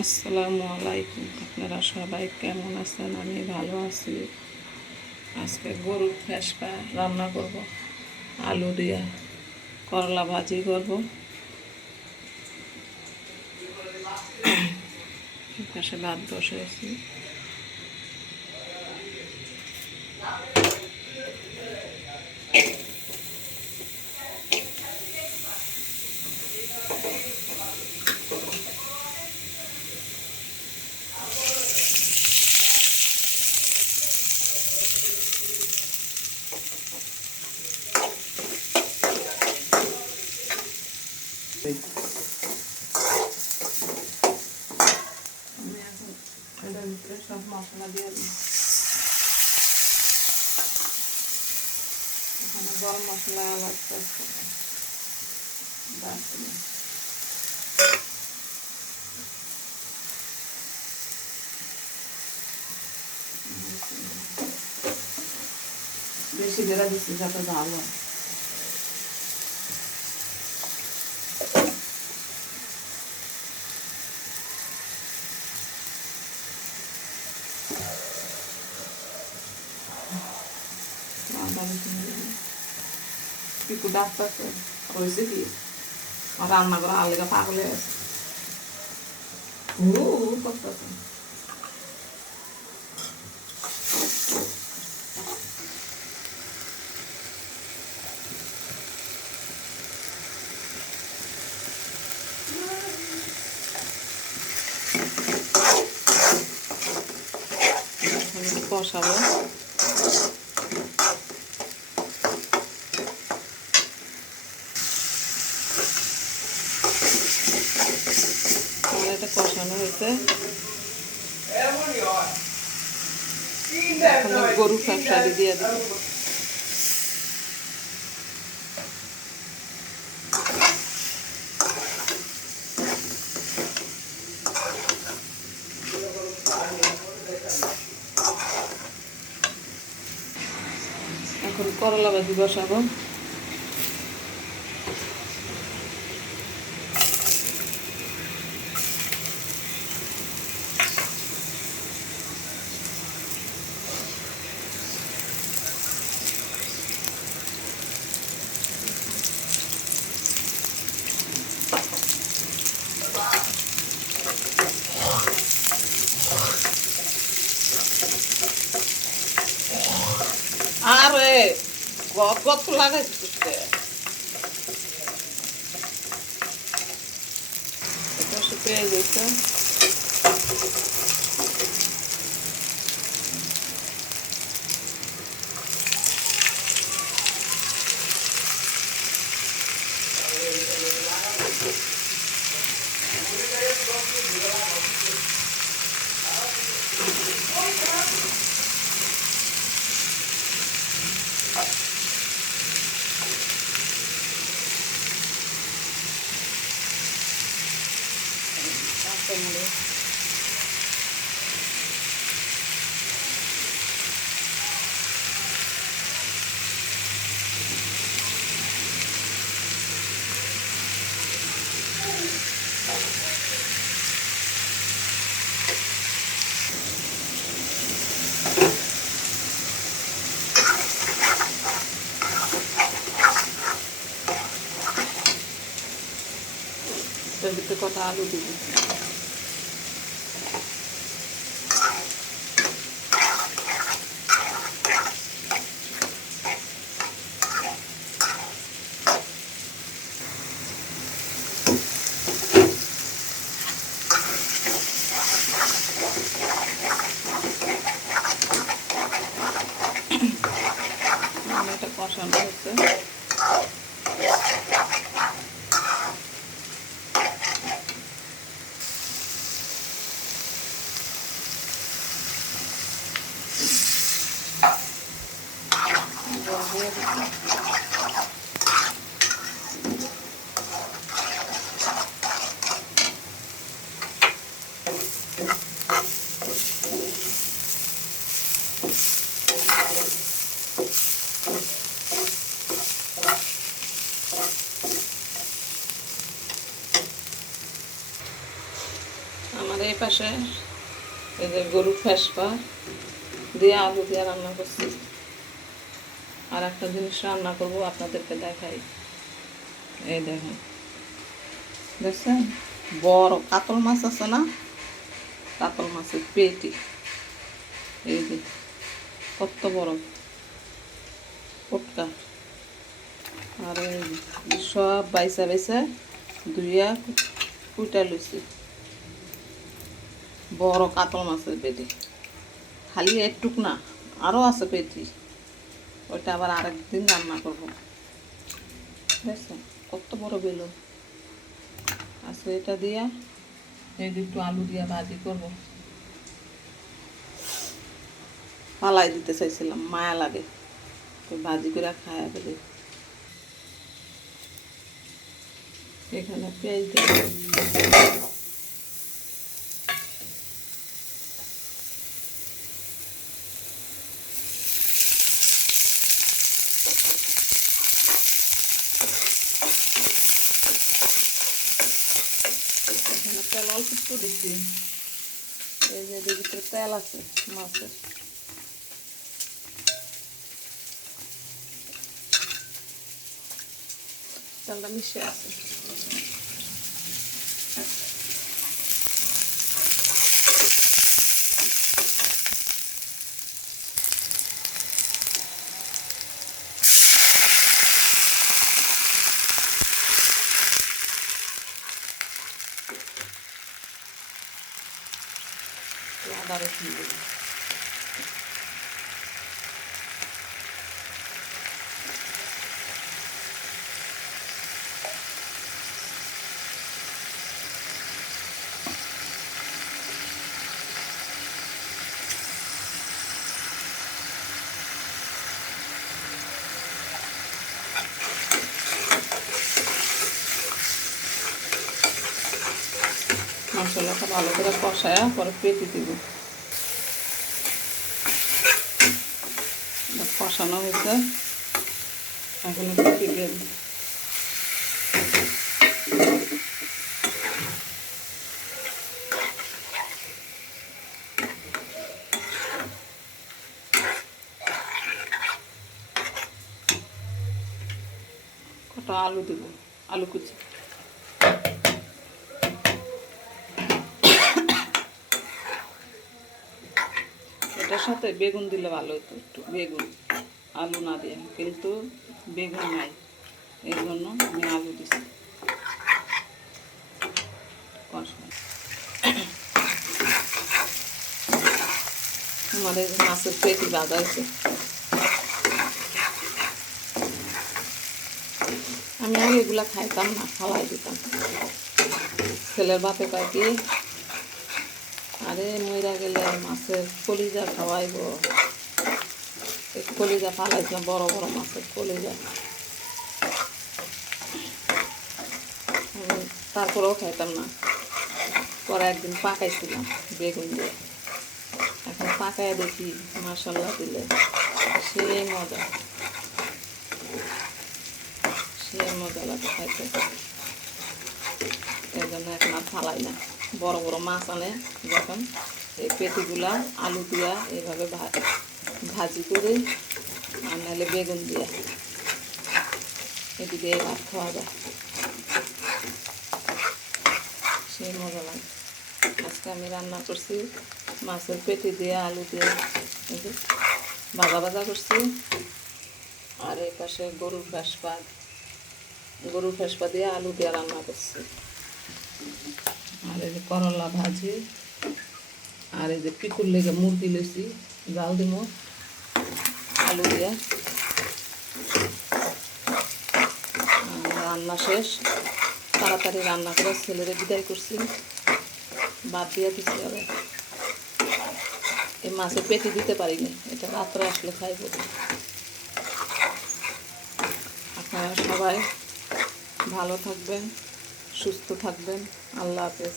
আসসালামু আলাইকুম। আপনারা সবাই কেমন আছেন? আমি ভালো আছি। আজকে গরুর ফেসপা রান্না করব, আলু দিয়ে করলা ভাজি করব। পাশে ভাত বসেছি। আমি এখন এটার ভিতরে সব মশলা দিয়ে দিই। এখানে গরম মশলা, এলাচ, তেজপাতা, দারচিনি, বেশি করে দিচ্ছি যাতে ঝাল হয়। পিকু ডাক্তারছে কইছে কি আমার রান্না করা আলেগা পাগলে আছে। করতেছে কষাবো। এটা কষানো হয়েছে, গরু ফ্যাপসারি দিয়ে দিব। এখন করলা ভাজি বসাবো। আরে কত লাগাইছিস পেঁয়াজ আছে, কাঁচামরিচ, এর ভিতরে কটা আলু দিব। এটা কষানো হচ্ছে। আমার এই পাশে এই যে গরুর ফেসপা দিয়ে আলু দিয়ে রান্না করছি। আর একটা জিনিস রান্না করবো, আপনাদেরকে দেখাই। এই দেখেন, দেখছেন বড় কাতল মাছ আছে না, কাতল মাছের পেটি। এই যে কত বড় পটকা। আর এই সব বাইসা বাইসা ধুইয়া কুইটা লইছি। বড় কাতল মাছের পেটি, খালি একটুক না, আরও আছে পেটি। ওইটা আবার আরেকদিন রান্না করব। দেখছেন কত বড় বেলুন আছে। এটা দিয়া এই একটু আলু দিয়া ভাজি করব। পালাই দিতে চাইছিলাম, মায়া লাগে, ভাজি করে খায়া ফেলে। এখানে পেঁয়াজ দিয়ে এখানে তেল অল্প একটু দিচ্ছি। এই যে ভিতরে তেল আছে মাছের। তেলটা মিশে আছে। আদা রসুন দেব। মশলাটা ভালো করে কষায়া পরে পেটি দিব। কষানো হয়েছে, এখন পেটি দিয়ে দিই। কটা আলু দিব, আলু কুচি। এটার সাথে বেগুন দিলে ভালো হতো, একটু বেগুন, আলু না দিয়ে, কিন্তু বেগুন নাই, এই জন্য আমি আলু দিচ্ছি। আমাদের মাছের পেটি বাঁধা হয়েছে। আমি আগে এগুলা খাইতাম না, খাওয়াই দিতাম। ছেলের বাপে কয় কি, আরে মইরা গেলে মাছের কলিজা খাওয়াইব। কলিজা ফালাইছিলাম, বড় বড় মাছের কলিজা। তারপরেও খাইতাম না। পরে একদিন পাকাইছিলাম বেগুন দিয়ে। এখন পাকায় দেখি মাশাআল্লাহ দিলে সেই মজা, সেই মজা লাগে খাইতে। এই জন্য এখন আর ফালাই না। বড় বড় মাছ আনে যখন, এই পেটিগুলা আলু দিয়া এইভাবে ভাজি করে, আর নাহলে বেগুন দিয়া এটি দিয়ে ভাত খাওয়া যায়, সেই মজা লাগে। আজকে আমি রান্না করছি মাছের পেটি দিয়ে আলু দিয়ে ভাজা ভাজা করছি। আর এই পাশে গরুর ফেসপা দিয়ে আলু দিয়ে রান্না করছি। আর এই যে করলা ভাজি, আর এই যে পিকুর লেগে মুরগি লইছি, জাল দিব আলু দিয়ে। রান্না শেষ, তাড়াতাড়ি রান্না করে ছেলেরে বিদায় করছি, বাদ দিয়ে দিচ্ছি। আবার এই মাছের পেটি দিতে পারিনি, এটা রাত্রে আসলে খাইব। আপনারা সবাই ভালো থাকবেন, সুস্থ থাকবেন। আল্লাহ হাফেজ।